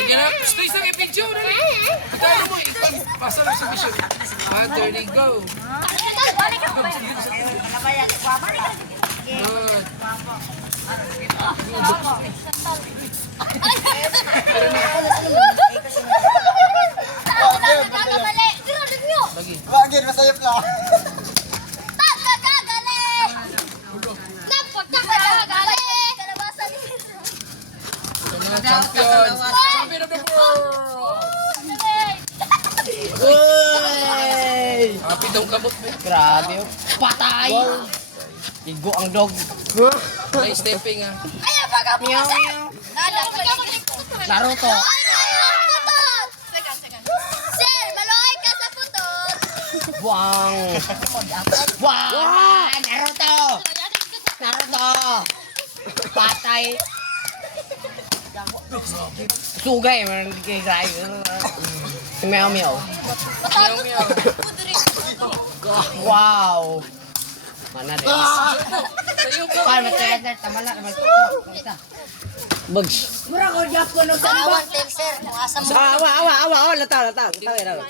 Sige na, gusto isang i-video na rin. Italo mo, ipasa lang sa mission. Ah, there you go. Good. Lagi. Bagay, masayap lang. Champion! Champion of the world! Uy! Happy daw kamot mo. Grabe oh. Patay! Igo ang dog. Nice stepping ah. Meow meow. Naruto. Wang! Wang! Naruto! Naruto! Patay! Sugay, man kay gray. Meow meow. Meow meow. Wow. Mana deh. Sa'yo ko. Kan betul tamala naman. Bugs. Mura ko jap ko no sa. Awan, sir. Kung asa mo. Awa, lata. Tayo.